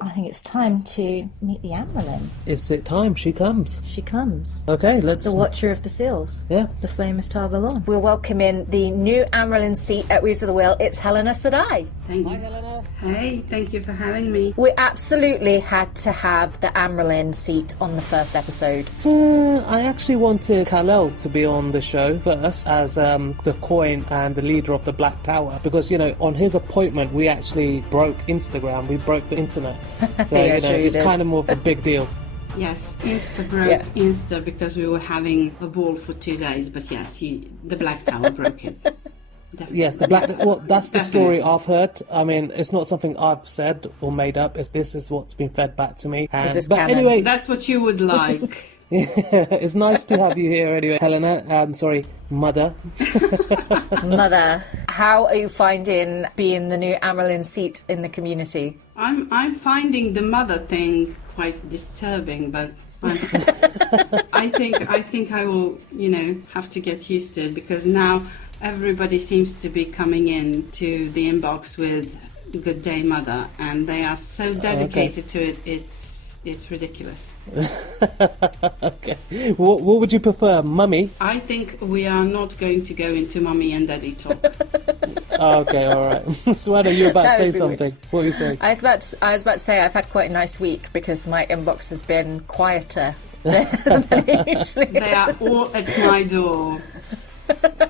I think it's time to meet the Amyrlin. Is it time? She comes. She comes. Okay, let's... The Watcher of the Seals. Yeah. The Flame of Tar Valon. We'll welcome in the new Amyrlin Seat at Wheels of the Wheel. It's Helena M'Sheman. Thank you. Hi, Helena. Hey, thank you for having me. We absolutely had to have the Amyrlin Seat on the first episode. I actually wanted Kal-El to be on the show first as the coin and the leader of the Black Tower, because, you know, on his appointment we actually broke Instagram, we broke the internet. So, Yeah, you know, sure you it's did. kind of more of a big deal. Yes, Insta broke Yeah. Insta because we were having a ball for 2 days, but yes, the Black Tower broke it. Definitely. Yes, the Black... Well, that's the story Definitely. I've heard. I mean, it's not something I've said or made up. This is what's been fed back to me. Is this But canon? anyway... That's what you would like. It's nice to have you here anyway, Helena. Sorry, Mother. Mother, how are you finding being the new Amyrlin Seat in the community? I'm finding the mother thing quite disturbing, but I think I will, have to get used to it, because now everybody seems to be coming in to the inbox with "Good Day, Mother," and they are so dedicated to it. It's ridiculous. Okay. What would you prefer, Mummy? I think we are not going to go into mummy and daddy talk. Okay, all right. Suana, you were about That to say would be something. What were you saying? I was about to say I've had quite a nice week because my inbox has been quieter than it usually They are is. all at my door.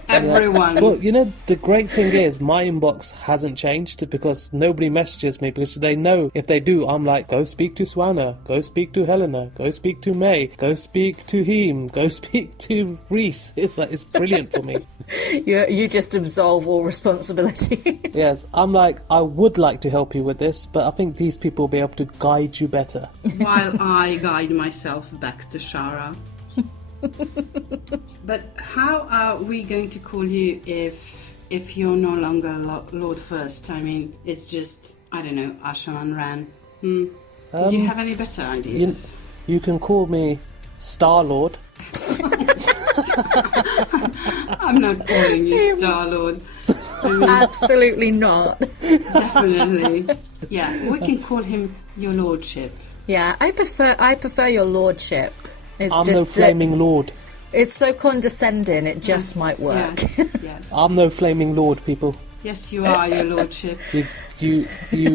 Everyone. Well, you know, the great thing is my inbox hasn't changed because nobody messages me, because they know if they do, I'm like, go speak to Suana, go speak to Helena, go speak to May, go speak to him, go speak to Reese. It's like, it's brilliant for me. You just absolve all responsibility. Yes, I'm like, I would like to help you with this, but I think these people will be able to guide you better. While I guide myself back to Shara. But how are we going to call you if you're no longer Lord First? I mean, it's just, I don't know, Thom and Ren. Do you have any better ideas? You can call me Star-Lord. I'm not calling you Star-Lord. Absolutely not. Definitely. Yeah, we can call him your lordship. Yeah, I prefer your lordship. It's I'm just no flaming lord. It's so condescending. It just might work. Yes. I'm no flaming lord, people. Yes, you are, your lordship. You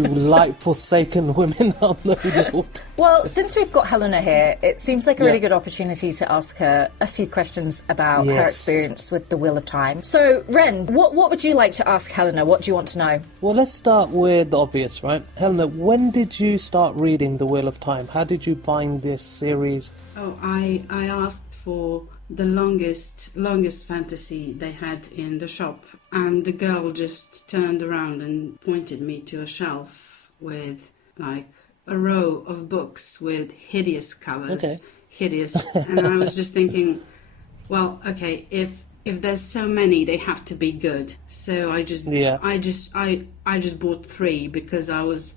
light forsaken women. I'm no lord. Well, since we've got Helena here, it seems like a really Yeah. good opportunity to ask her a few questions about her Yes. experience with the Wheel of Time. So, Ren, what would you like to ask Helena? What do you want to know? Well, let's start with the obvious, right? Helena, when did you start reading The Wheel of Time? How did you find this series? Oh, I asked for the longest fantasy they had in the shop, and the girl just turned around and pointed me to a shelf with like a row of books with hideous covers. Okay. Hideous. And I was just thinking, well, okay, if there's so many, they have to be good. So I just bought 3 because I was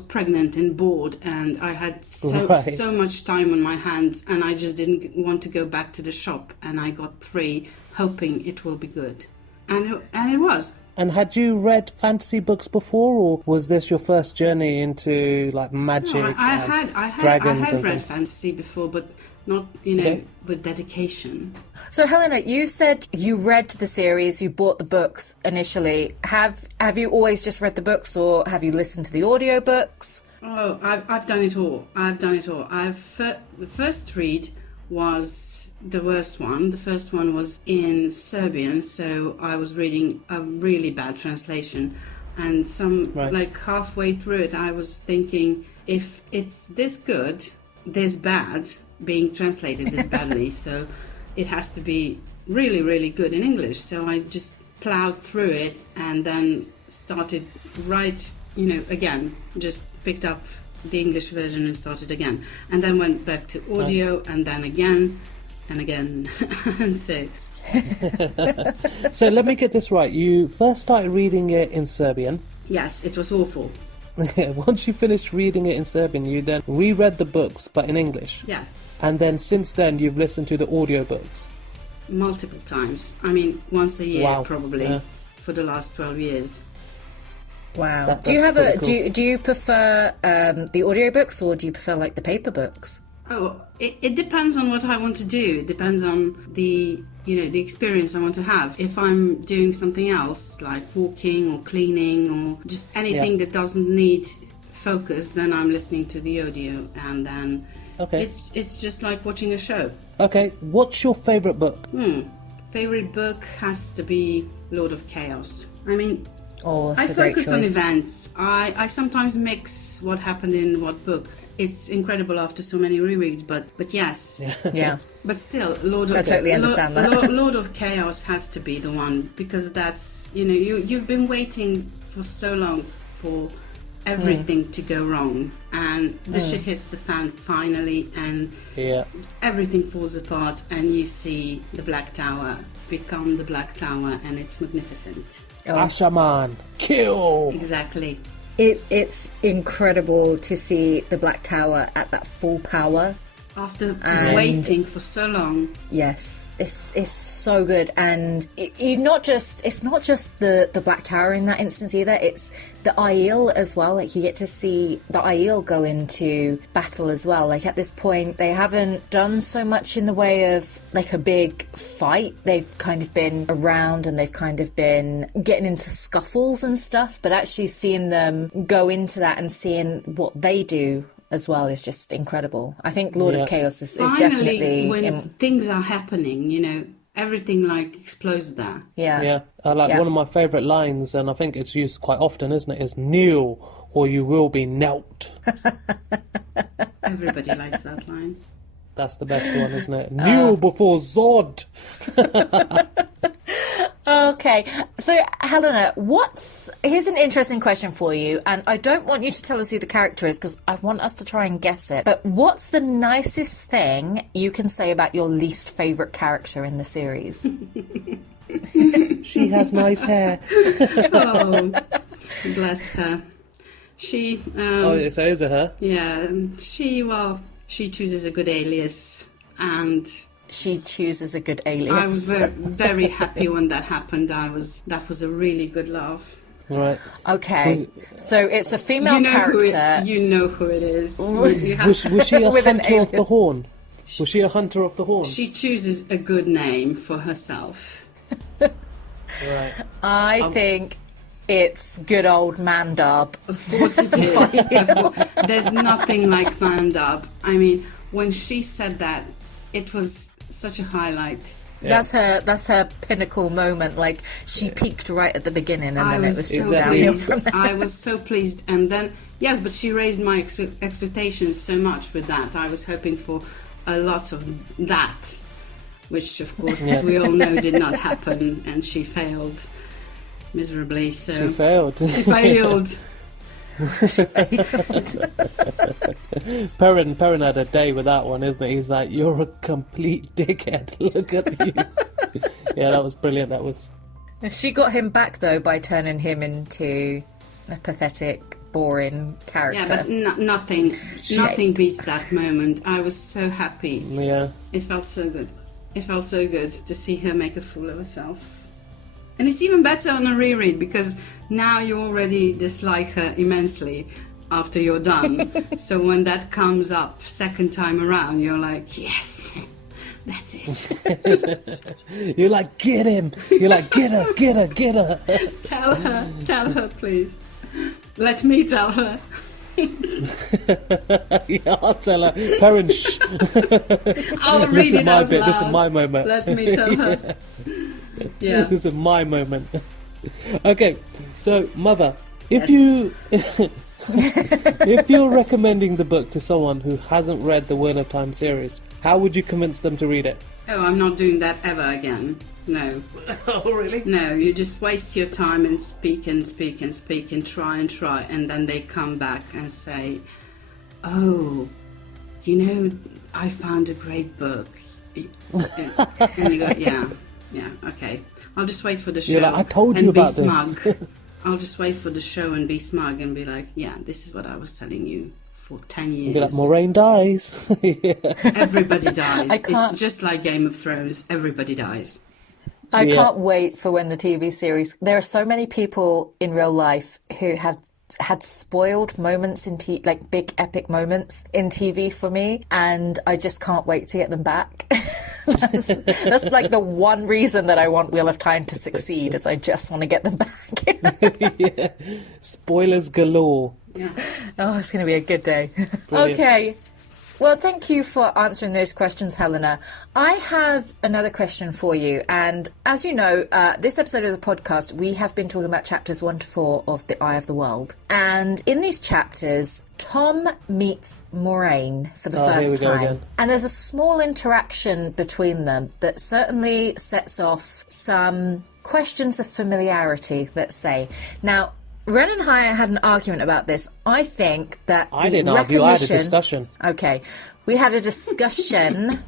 pregnant and bored, and I had so much time on my hands, and I just didn't want to go back to the shop, and I got 3 hoping it will be good, and it was. And had you read fantasy books before, or was this your first journey into like magic? No, I dragons had and read things? fantasy before, but not Okay. with dedication. So, Helena, you said you read the series, you bought the books initially. Have you always just read the books, or have you listened to the audiobooks? Oh, I've done it all. The first read was the worst one. The first one was in Serbian, so I was reading a really bad translation. And like halfway through it, I was thinking, if it's this good, this bad, being translated this badly, so it has to be really, really good in English. So I just plowed through it and then started again, just picked up the English version and started again, and then went back to audio, and then again and again. And so So let me get this right. You first started reading it in Serbian. yes, it was awful. Once you finished reading it in Serbian, you then reread the books, but in English. Yes, And then since then, you've listened to the audiobooks. multiple times. I mean, once a year. Wow. Probably Yeah. for the last 12 years. Wow. Do you have do you prefer the audiobooks or do you prefer like the paper books? Oh, it depends on what I want to do. It depends on the experience I want to have. If I'm doing something else, like walking or cleaning or just anything that doesn't need focus, then I'm listening to the audio, and then it's just like watching a show. Okay, what's your favourite book? Favorite book has to be Lord of Chaos. I mean, that's I a great focus on choice. events. I sometimes mix what happened in what book. It's incredible after so many rereads, but yes. Yeah. But still, Lord I totally understand that. Lord of Chaos has to be the one, because that's, you've been waiting for so long for everything to go wrong, and the shit hits the fan finally, and everything falls apart, and you see the Black Tower become the Black Tower, and it's magnificent. Ashaman, kill! Exactly. It's incredible to see the Black Tower at that full power. After waiting for so long. Yes, it's so good, and it's not just the Black Tower in that instance either. It's the Aiel as well. Like, you get to see the Aiel go into battle as well. Like, at this point, they haven't done so much in the way of like a big fight. They've kind of been around and they've kind of been getting into scuffles and stuff. But actually seeing them go into that and seeing what they do as well is just incredible. I think Lord of Chaos is definitely when things are happening, everything like explodes there. One of my favourite lines, and I think it's used quite often, isn't it, is kneel or you will be knelt. Everybody likes that line. That's the best one, isn't it? Kneel before Zod. Okay, so Helena, here's an interesting question for you, and I don't want you to tell us who the character is because I want us to try and guess it, but what's the nicest thing you can say about your least favourite character in the series? She has nice hair. Oh, bless her. She... so is it her? Yeah, she chooses a good alias, and... She chooses a good alias. I was very happy when that happened. That was a really good laugh. Right. Okay. So it's a female character. You know who it is. Was she a hunter of the horn? Was she a hunter of the horn? She chooses a good name for herself. Right. I think it's good old Mandab. Of course it is. There's nothing like Mandab. I mean, when she said that, it was such a highlight. Yeah. That's her pinnacle moment. Like, she peaked right at the beginning, and then it was just downhill from there. I was so pleased, and then but she raised my expectations so much with that. I was hoping for a lot of that, which of course we all know did not happen, and she failed miserably. So she failed. She failed. Perrin had a day with that one, isn't it? He's like, you're a complete dickhead. Look at you. Yeah, that was brilliant. That was. She got him back though by turning him into a pathetic, boring character. Yeah, but nothing beats that moment. I was so happy. Yeah, it felt so good. It felt so good to see her make a fool of herself. And it's even better on a reread because now you already dislike her immensely after you're done. So when that comes up second time around, you're like, yes, that's it. You're like, get him. You're like, get her. Tell her, please. Let me tell her. Yeah, I'll tell her. Perrin, shh. I'll read it out loud. This is my moment. Let me tell her. Yeah. This is my moment. Okay, so Mother, if you're recommending the book to someone who hasn't read the Wheel of Time series, how would you convince them to read it? Oh, I'm not doing that ever again. No. Oh, really? No, you just waste your time and speak and try, and then they come back and say, oh, I found a great book. And you go, yeah, okay. I'll just wait for the show. You're like, I told you about this. I'll just wait for the show and be smug and be like, yeah, this is what I was telling you for 10 years. Be like, Moiraine dies. Everybody dies. It's just like Game of Thrones. Everybody dies. I Yeah. can't wait for when the TV series. There are so many people in real life who have had spoiled moments in like big epic moments in TV for me, and I just can't wait to get them back. that's like the one reason that I want Wheel of Time to succeed, is I just want to get them back. Yeah. Spoilers galore. Yeah. Oh, it's going to be a good day. Brilliant. Okay. Well, thank you for answering those questions, Helena. I have another question for you. And as you know, this episode of the podcast, we have been talking about chapters 1 to 4 of The Eye of the World. And in these chapters, Thom meets Moiraine for the Here we first go time. again. And there's a small interaction between them that certainly sets off some questions of familiarity, let's say. Now, Ren and I had an argument about this. I think that I the didn't argue, I had a recognition- discussion. Okay. We had a discussion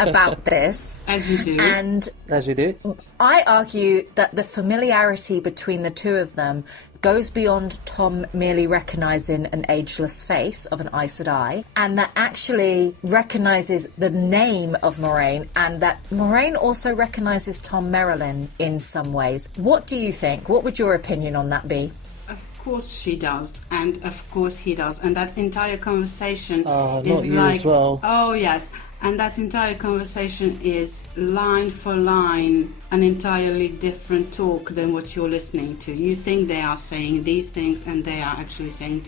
about this. As you do. And As you do. I argue that the familiarity between the two of them goes beyond Thom merely recognising an ageless face of an Aes Sedai, and that actually recognises the name of Moiraine, and that Moiraine also recognises Thom Merrilin in some ways. What do you think? What would your opinion on that be? Of course she does, and of course he does, and that entire conversation Not is you like, as well. oh yes, and that entire conversation is line for line an entirely different talk than what you're listening to. You think they are saying these things, and they are actually saying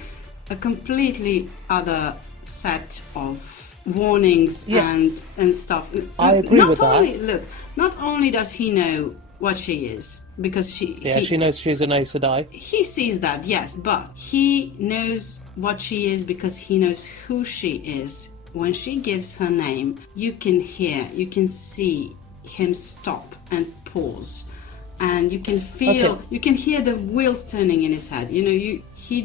a completely other set of warnings and stuff. I agree not with that. only, Look, not only does he know what she is, because She knows she's an Aes Sedai. he sees that, yes, but he knows what she is because he knows who she is. When she gives her name, you can see him stop and pause, and you can feel, Okay. you can hear the wheels turning in his head. He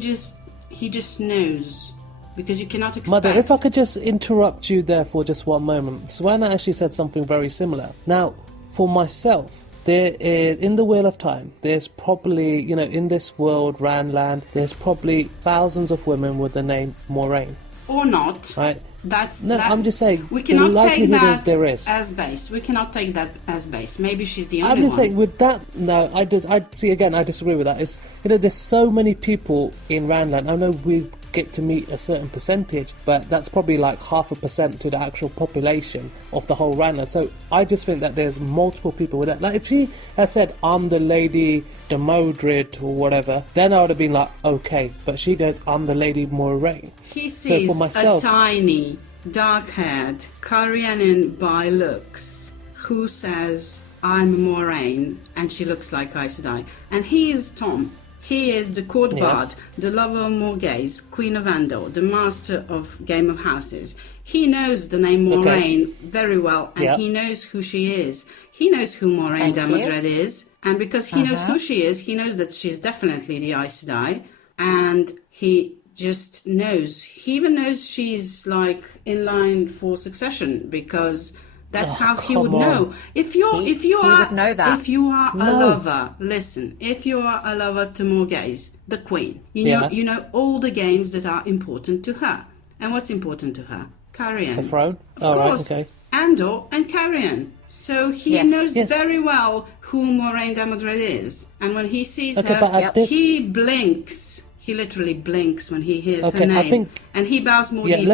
just knows, because you cannot expect. Mother, if I could just interrupt you there for just one moment. Suana actually said something very similar. Now, for myself, there is, in the Wheel of Time, there's probably, in this world, Ranland, there's probably thousands of women with the name Moiraine, or not. right? No, I'm just saying, we the cannot take likelihood that is there is. as base. We cannot take that as base. Maybe she's the only I'm just one. saying, with that, no, I disagree with that. It's, there's so many people in Ranland. I know we get to meet a certain percentage, but that's probably like 0.5% to the actual population of the whole Ranland. So I just think that there's multiple people with that. Like, if she had said, I'm the Lady Demodred or whatever, then I would have been like, okay. But she goes, I'm the Lady Moiraine. He sees for myself, a tiny, dark-haired, Carianan by looks, who says, I'm Moiraine, and she looks like Aes Sedai. And he is Thom. He is the court bard, the lover of Morgase, Queen of Andor, the master of Game of Houses. He knows the name Moiraine very well, and he knows who she is. He knows who Moiraine Damodred is, and because he knows who she is, he knows that she's definitely the Aes Sedai, and he just knows. He even knows she's like in line for succession, because that's how he would know. If you would know that. If you are a lover, listen. If you are a lover to Morgase, the queen, you know all the games that are important to her. And what's important to her? Carrion. the throne. Of course. Right, okay. Andor and Carrion. So he knows very well who Moiraine Damodred is. And when he sees Okay, but her, at this- he blinks. He literally blinks when he hears her Okay, I name. think- and he bows more deeply.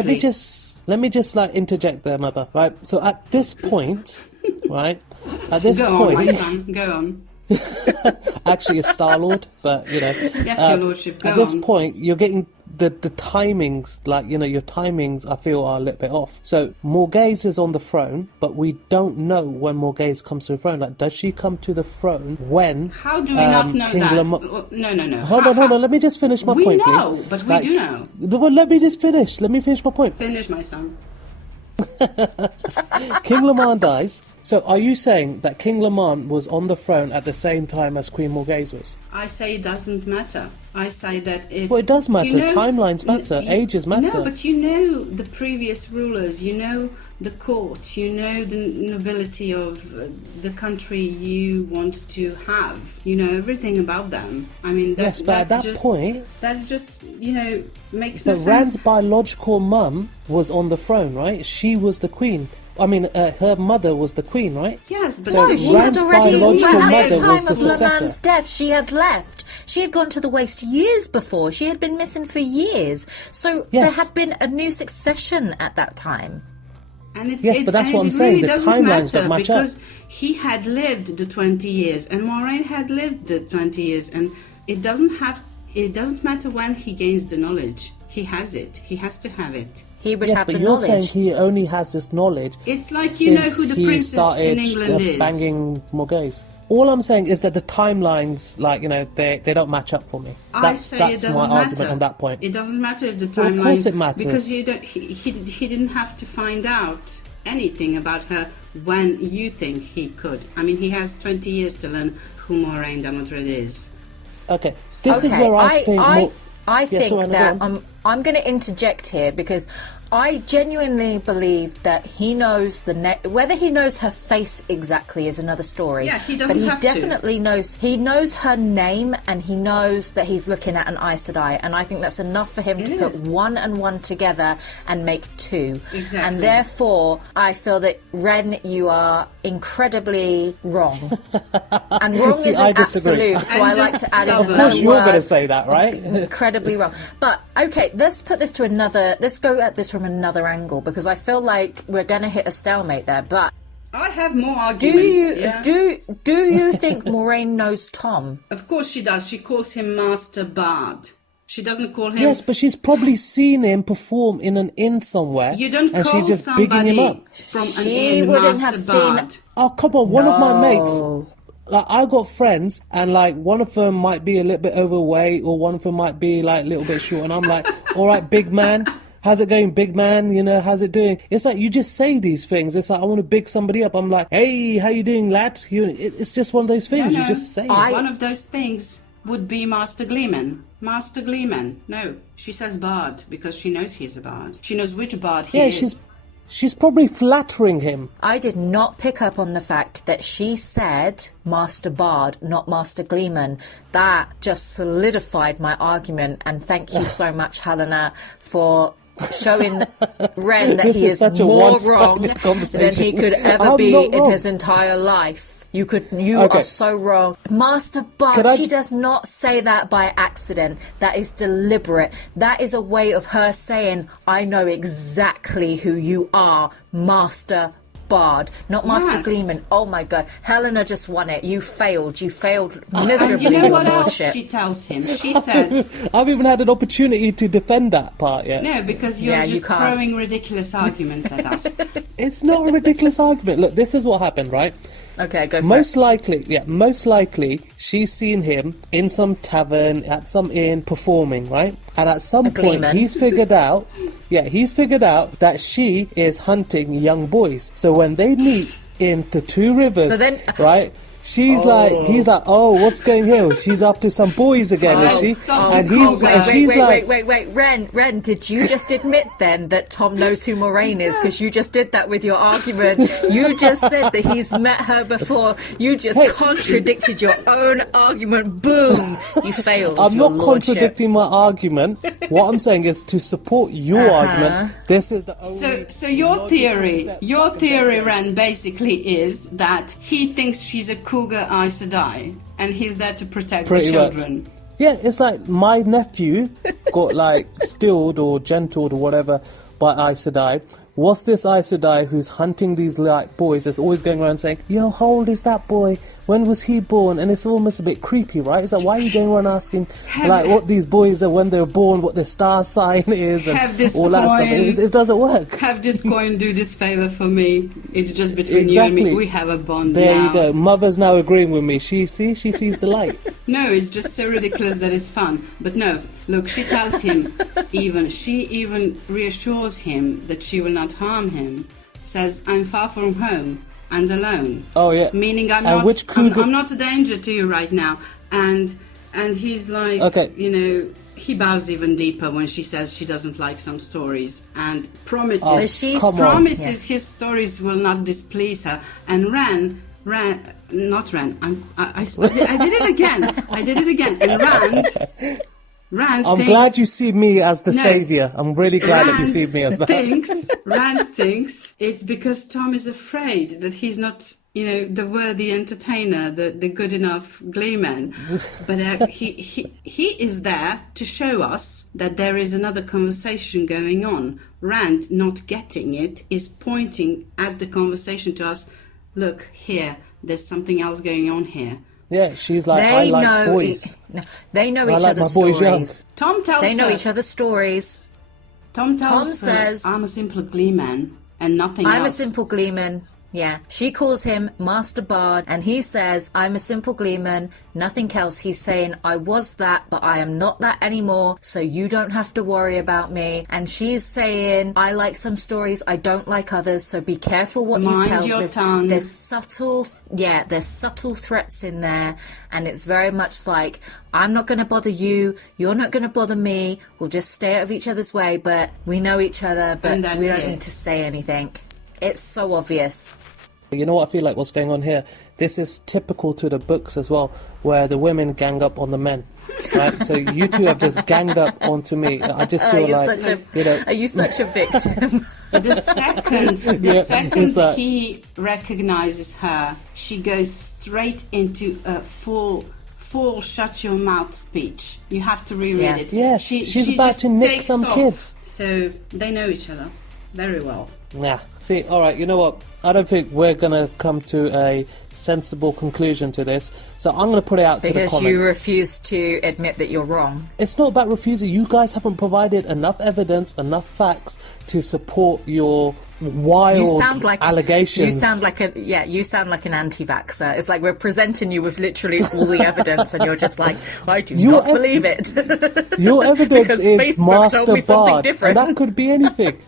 Let me just like interject there, Mother. Right. So at this point, right, at this Go point, on, my son. Go on. actually, it's Star-Lord, but Yes, your lordship. Go at this on. point, you're getting the timings, like, your timings, I feel, are a little bit off. So Morgase is on the throne, but we don't know when Morgase comes to the throne. Like, does she come to the throne when? How do we not know King that? Lamar- No. Hold on. Let me just finish my We point, know, please. but we do know. Well, let me just finish. Let me finish my point. Finish, my son. King Lamar dies. So are you saying that King Lamar was on the throne at the same time as Queen Morgase was? I say it doesn't matter. I say that if... Well, it does matter. you know- Timelines matter. Ages matter. No, but you know the previous rulers, you know the court, you know the nobility of the country you want to have. You know everything about them. I mean, Yes, but at that point... That's just, makes But no Rand's sense. biological mum was on the throne, right? She was the queen. I mean, her mother was the queen, right? Yes, but So No, she Ran's had already, biological at mother the was time the of Le successor. Man's death, she had left. She had gone to the waste years before. She had been missing for years. So there Yes. had been a new succession at that time. And it, Yes, but that's and what I'm it saying, really the doesn't timelines matter don't match up. because he had lived the 20 years and Moiraine had lived the 20 years, and it doesn't matter when he gains the knowledge. He has it. He has to have it. He would Yes, have but the you're saying knowledge. he only has this knowledge. It's like you know since who the he princess started, in England is. banging more gays. All I'm saying is that the timelines, like, you know, they don't match up for me. I say it that's doesn't my matter. argument on that point. It doesn't matter if the Well, timeline. of course it matters. Because you don't. He didn't have to find out anything about her when you think he could. I mean, he has 20 years to learn who Moiraine Damodred is. Okay, this is where I think more... I Yeah, think Suana, go that on. I'm going to interject here because I genuinely believe that he knows whether he knows her face exactly is another story. Yeah, he doesn't But he have to. definitely knows. He knows her name and he knows that he's looking at an Aes Sedai, and I think that's enough for him It to is. put one and one together and make two. Exactly. And therefore, I feel that Ren, you are incredibly wrong. And wrong See, isn't I disagree. absolute, so And I like just to add in stubborn. Of the course you're going to word say that, right? incredibly wrong. But okay, let's put this to another. Let's go at this from another angle because I feel like we're going to hit a stalemate there. But I have more do arguments. you yeah? do you think Moiraine knows Thom? Of course she does. She calls him Master Bard. She doesn't call him. Yes, but she's probably seen him perform in an inn somewhere. You don't and call she's just bigging him somebody up. from an She inn wouldn't Master have seen- Bard. Oh, come on, one of my No. mates... Like, I got friends, and like one of them might be a little bit overweight, or one of them might be like a little bit short, and I'm like, all right, big man, how's it going, big man? You know, how's it doing? It's like you just say these things. It's like I want to big somebody up. I'm like, hey, how you doing, lad? It's just one of those things No, you just say. One of those things would be Master Gleeman. Master Gleeman. No, she says Bard because she knows he's a Bard. She knows which Bard he Yeah, is. she's probably flattering him. I did not pick up on the fact that she said Master Bard, not Master Gleeman. That just solidified my argument, and thank you so much, Helena, for showing Ren that This he is is such a more one-sided wrong than conversation. he could ever I'm be not in wrong. his entire life. You Okay. are so wrong. Master Bard, Could I she j- does not say that by accident. That is deliberate. That is a way of her saying, I know exactly who you are, Master Bard, not Master Yes. Gleeman. Oh my God. Helena just won it. You failed. You failed And miserably, you know Your what else Lordship. she tells him? She says, I've even had an opportunity to defend that part yet. no, because you're Yeah, you just can't. throwing ridiculous arguments at us. It's not a ridiculous argument. Look, this is what happened, right? Okay, go for Most it. likely, she's seen him in some tavern, at some inn, performing, right? And at some point, Gleeman. he's figured out that she is hunting young boys. So when they meet in the Two Rivers, So then- right? He's like, oh, what's going here? She's up to some boys again, is she? stop And the he's, call. and she's like, wait. Ren, did you just admit then that Thom knows who Moiraine is? Because you just did that with your argument. You just said that he's met her before. You just contradicted your own argument. Boom! You failed. I'm Your not Lordship. contradicting my argument. What I'm saying is to support your argument. This is the only. So your theory, Ren, basically is that he thinks she's a cougar Aes Sedai, and he's there to protect Pretty the much. children. Yeah, it's like my nephew got like stilled or gentled or whatever by Aes Sedai. What's this Aes Sedai who's hunting these like boys that's always going around saying, yo, how old is that boy? When was he born? And it's almost a bit creepy, right? It's like, why are you going around asking like what these boys are when they're born, what their star sign is, and Have this all that stuff? coin. It doesn't work. Have this coin do this favor for me. It's just between you and me. Exactly. We have a bond There now. you go. Mother's now agreeing with me. She sees the light. No, it's just so ridiculous that it's fun. But no, look, she tells him, she even reassures him that she will not harm him. Says, I'm far from home and alone. Oh yeah. Meaning I'm And not, which cougar- I'm not a danger to you right now. And he's like, Okay. you know, he bows even deeper when she says she doesn't like some stories and promises Oh, But she's- come on. promises his stories will not displease her. And not Ren. I did it again. And Rand I'm thinks, glad you see me as the No. savior. I'm really glad that you see me as that. Rand thinks it's because Thom is afraid that he's not, the worthy entertainer, the good enough gleeman. But he is there to show us that there is another conversation going on. Rand, not getting it, is pointing at the conversation to us. Look, here, there's something else going on here. Yeah, she's like, I like boys. They know I each like other's my boys young. stories. Tom tells They know her, each other's stories. Tom tells her, says, I'm a simple gleeman and nothing I'm a else. simple gleeman. Yeah. She calls him Master Bard, and he says, I'm a simple gleeman, nothing else. He's saying, I was that, but I am not that anymore, so you don't have to worry about me. And she's saying, I like some stories, I don't like others, so be careful what you Mind tell. your tongue. There's subtle threats in there, and it's very much like, I'm not going to bother you, you're not going to bother me, we'll just stay out of each other's way, but we know each other, but And that's we don't it. need to say anything. It's so obvious. You know what I feel like what's going on here? This is typical to the books as well, where the women gang up on the men. Right? So you two have just ganged up onto me. I just feel like, Are you such a victim? The second it's like- he recognizes her, she goes straight into a full shut your mouth speech. You have to reread Yes. it. Yeah, she's about just to nick takes some off. kids. So they know each other very well. Nah. See, alright, you know what? I don't think we're going to come to a sensible conclusion to this. So I'm going to put it out to the Because comments. you refuse to admit that you're wrong. It's not about refusing. You guys haven't provided enough evidence, enough facts to support your wild allegations. You sound like an anti-vaxxer. It's like we're presenting you with literally all the evidence, and you're just like, I do not believe it. Your evidence Because is Facebook Master told me something Bard, different. and that could be anything.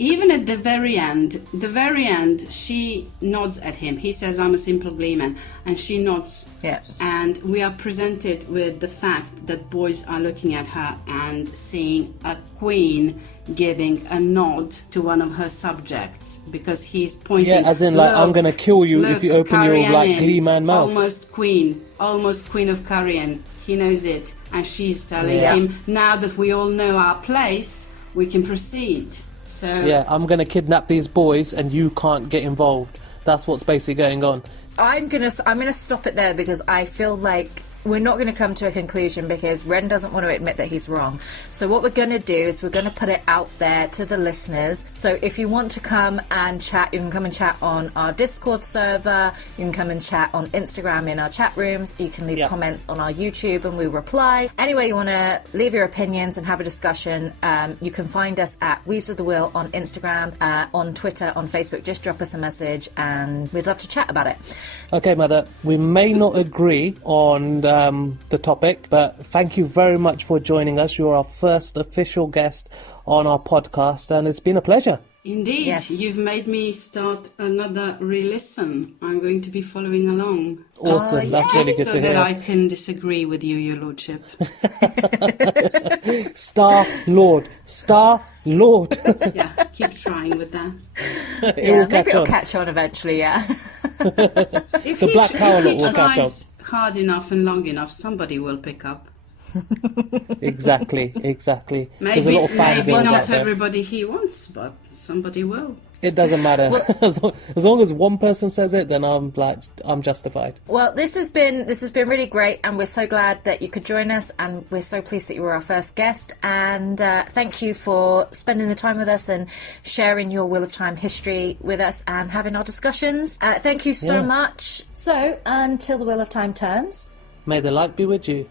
Even at the very end, she nods at him. He says, I'm a simple gleeman. And she nods. Yeah. And we are presented with the fact that boys are looking at her and seeing a queen giving a nod to one of her subjects because he's pointing. Yeah, as in, like, "Look, I'm going to kill you if look, you open your, like, Carianin, gleeman mouth." Almost queen of Carian. He knows it. And she's telling him, now that we all know our place, we can proceed. So Yeah, I'm going to kidnap these boys and you can't get involved. That's what's basically going on. I'm gonna stop it there because I feel like we're not going to come to a conclusion because Ren doesn't want to admit that he's wrong. So what we're going to do is we're going to put it out there to the listeners. So if you want to come and chat, you can come and chat on our Discord server. You can come and chat on Instagram in our chat rooms. You can leave comments on our YouTube and we reply. Anyway, you want to leave your opinions and have a discussion, you can find us at Weaves of the Wheel on Instagram, on Twitter, on Facebook. Just drop us a message and we'd love to chat about it. Okay, Mother, we may not agree on the topic, but thank you very much for joining us. You're our first official guest on our podcast, and it's been a pleasure. Indeed, Yes. You've made me start another re-listen. I'm going to be following along. Awesome, that's yes. really good so to that hear. I can disagree with you, Your Lordship. Star Lord. Yeah, keep trying with that. It will Maybe catch it'll on. catch on eventually, yeah. If The Black Power if lot he will catch tries hard enough and long enough, somebody will pick up. Exactly. There's a Maybe, lot of fan maybe girls not out there. everybody he wants, but somebody will. It doesn't matter. As long as one person says it, then I'm justified. Well, this has been really great, and we're so glad that you could join us, and we're so pleased that you were our first guest. And thank you for spending the time with us and sharing your Wheel of Time history with us and having our discussions. Thank you so much. So until the Wheel of Time turns. May the light be with you.